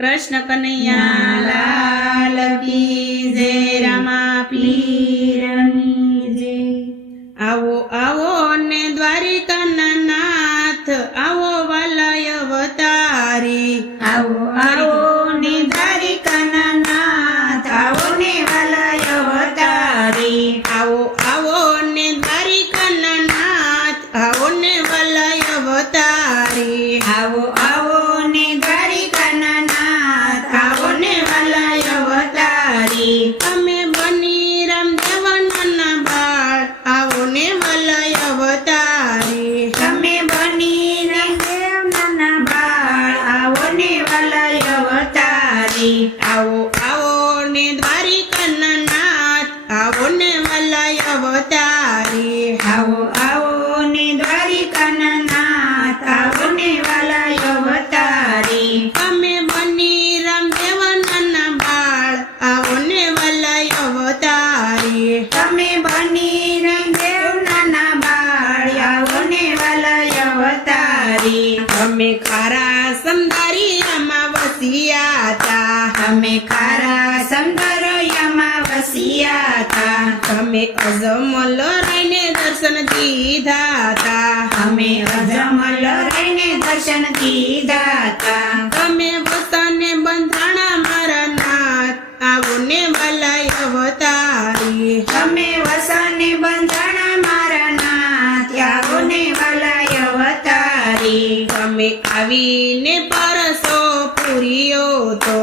कृष्ण कन्हैया लाल की जय रामा पीरनी जय। आवो आवो ने द्वारिकाना नाथ आवो वालय अवतारी। आवो आवो ने द्वारिकाना नाथ आवो ने वालय अवतारी। आवो आवो ने द्वारिकाना नाथ आवो ने वालय अवतारी। आवो आवो ने द्वारिकाना नाथ आवो ने वालय अवतारी। અમે બની રામદેવના બાળ આવો ને વલય અવતારી। તમે બની રામદેવના બાળ આવો ને વાલય અવતારી। આવો આવો ને દ્વારિકાના નાથ આવો ને વલય અવતારી। आवो आवो ने द्वारिकाना नाथ आवो ने वालय अवतारी। અમે બની રામદેવના બાળ આવો ને વલય અવતારી। તમે બની રામદેવના બાળ આવો ને વાલય અવતારી। અમે ખારા સમદારિયામાં વસ્યા હતા। અમે ખારા સમદરયામાં વસ્યા હતા। અમે અજમલ રહીને દર્શન દીધા હતા। અમે અજમલ રહીને દર્શન દીધા હતા। તમે વતને બંધાણા મારા નાથ આવો ને વલય અવતારી। તમે વસને બંધાણા મારા નાથ આવો ને વાલય અવતારી। તમે આવીને પરસો પૂર્યો તો।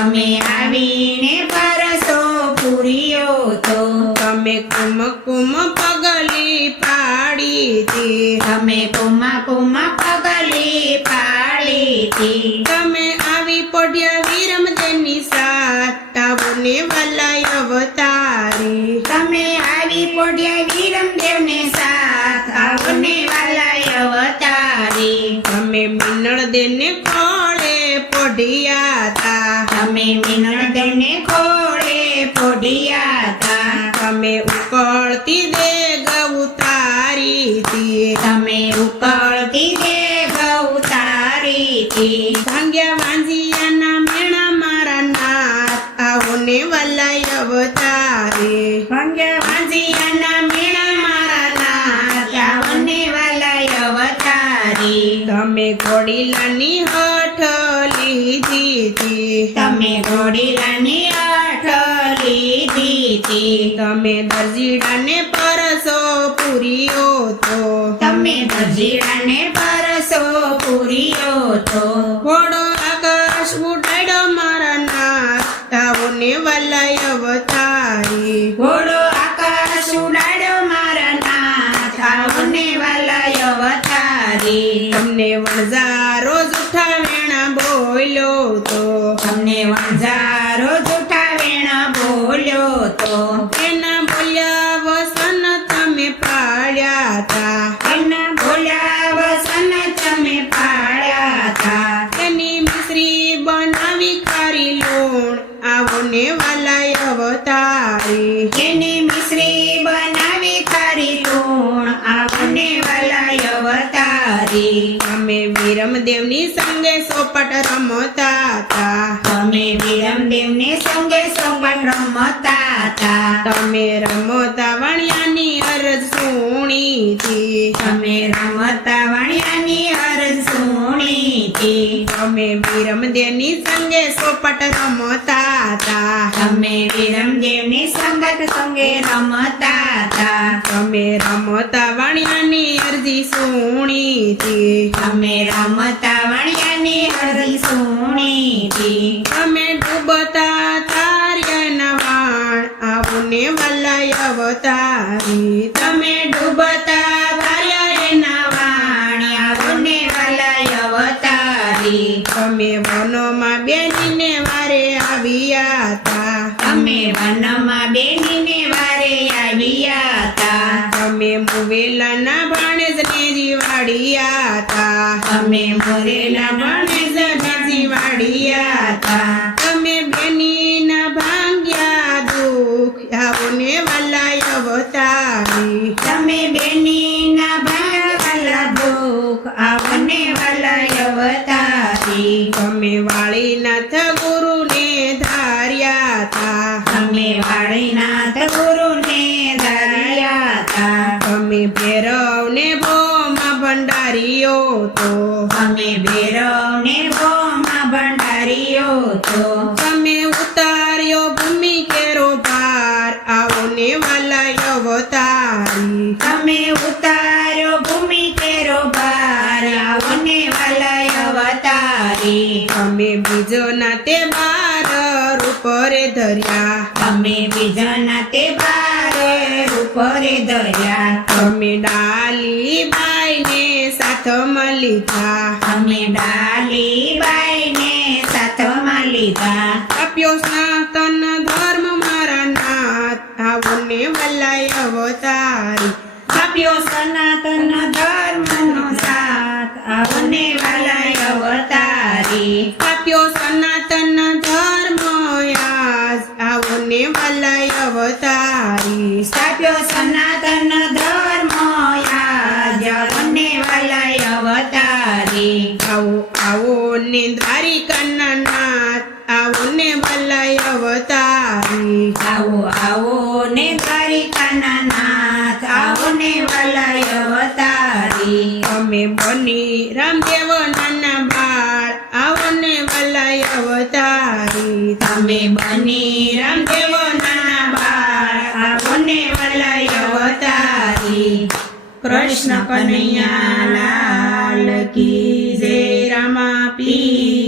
અમે આવીને પરસો પૂર્યો તો। તમે કુમકુમ પગલી પાડી તી। તમે કુમા કુમા પગલી પાડી તી। તમે આવી પોઢ્યા વીરમદેવની સાથ આવો ને વલય અવતારી। તમે આવી પોઢ્યા વીરમદેવને સાથ આવો ને વાલય અવતારી। તમે મિનળદેવને ખોળે પોઢિયા તા। તમે મિનળદેવને ખોળે પોઢિયા હતા। તમે ઉકળતી દેગ ઉતારી તી। તમે ઉકળતી દેગ ઉતારી તી। ભાંગ્યા વાંજિયાના મેણા મારા નાથ આવો ને વલય અવતારી। ભાંગ્યા વાંજિયાના મેળા મારા નાથ આવો ને વાલય અવતારી। તમે ઘોડીલાની હઠ લીધી તી। તમે ઘોડીલાની આઠ લીધી તી। તમે દરજીડાને પરસો પૂર્યો તો। તમે દરજીડાને પરસો પૂર્યો તો। ઘોડો આકાશ ઉડાડ્યો મારા નાથ આવો ને વલય અવતારી। ઘોડો આકાશ ઉડાડ્યો મારા નાથ આવો ને વાલય અવતારી। તમને વણઝારો જૂઠા વેણા બોલ્યો તો। તમને વણઝારો જૂઠા વેણા બોલ્યો તો। એના બોલ્યા વસન તમે પાડ્યા તા। એના બોલ્યા વસન તમે પાડ્યા હતા। એની મિશ્રી બનાવી ખારી લૂણ આવો ને વલય અવતારી। એની મિશ્રી બનાવી ખારી લૂણ આવો ને વાલય અવતારી। અમે વીરમદેવની સંગે સોપટ રમતા તા। તમે વીરમદેવને સંગે સોપટ રમતા હતા। તમે રમતા વણિયાની અરજ સુણી તી। તમે રમતા વાણિયાની અરજ સુણી તી। તમે વીરમદેવની સંગે સોપટ રમતા તા। તમે વીરમદેવની સંગત સંગે રમતા હતા। તમે રમતા વણિયાની અરજી સુણી તી। તમે રમતા વાણિયાની અરજી સુણી તી। તમે ડૂબતા તાર્યાના વાણ આવો ને વલય અવતારી। તમે ડૂબતા તાર્યાના વાણ આવો ને વાલય અવતારી। તમે વનોમાં બેનીને વારે આવ્યા તા। તમે વનમાં બેનીને વારે આવ્યા હતા। તમે મુવેલાના ભાણેજને જીવાડ્યા તા। તમે મોરેલા ગણેશને જીવાડ્યા હતા। તમે બેનીના ભાંગ્યા દુઃખ આવો ને વલય અવતારી। તમે બેનીના ભાંગવાલા દુઃખ આવો ને વાલય અવતારી। તમે વાળીના વાળીનાથ ગુરુને ધાર્યા તા અમે વાળીનાથ ગુરુને ધાર્યા તા અમે ભૈરવને ભોમાં ભંડારીઓ તો અમે ભૈરવને ભોમાં ભંડારીઓ તો તમે ઉતાર્યો ભૂમિ કેરો ભાર આવો ને વાલા અવતારી તમે ઉતાર્યો ભૂમિ કેરો ભાર આવો ને વાલા અવતારી અમે બીજોના તે બાર રૂપ રે ધર્યા અમે બીજાના તે બારે રૂપરે ધર્યા અમે ડાલી બાઈને સાથમાં લીધા અમે ડાલીબાઈને સાથમાં લીધા આપ્યો સનાતન ધર્મ મારા નાથ આવો ને વલાય અવતારી આપ્યો સનાતન ધર્મનો સાથ આવને વાલા અવતારી આપ્યો સનાતન ધર્મ યાજ આવો ને વલાય અવતારી આપ્યો સનાતન ધર્મ યાદ આવને વાલા અવતારી આવો આવો ને દ્વારિકાના નાથ આવો ને વલાય અવતારી આવો આવો ને દ્વારિકાના નાથ આવો ને વાલા અવતારી અમે બની રામદેવ નાના બાળ આવો ને વલાય અવતારી તમે બની રામદેવ નાના બાળ આવો ને વાલા અવતારી કૃષ્ણ કનૈયા લાલ કી જય રામા પી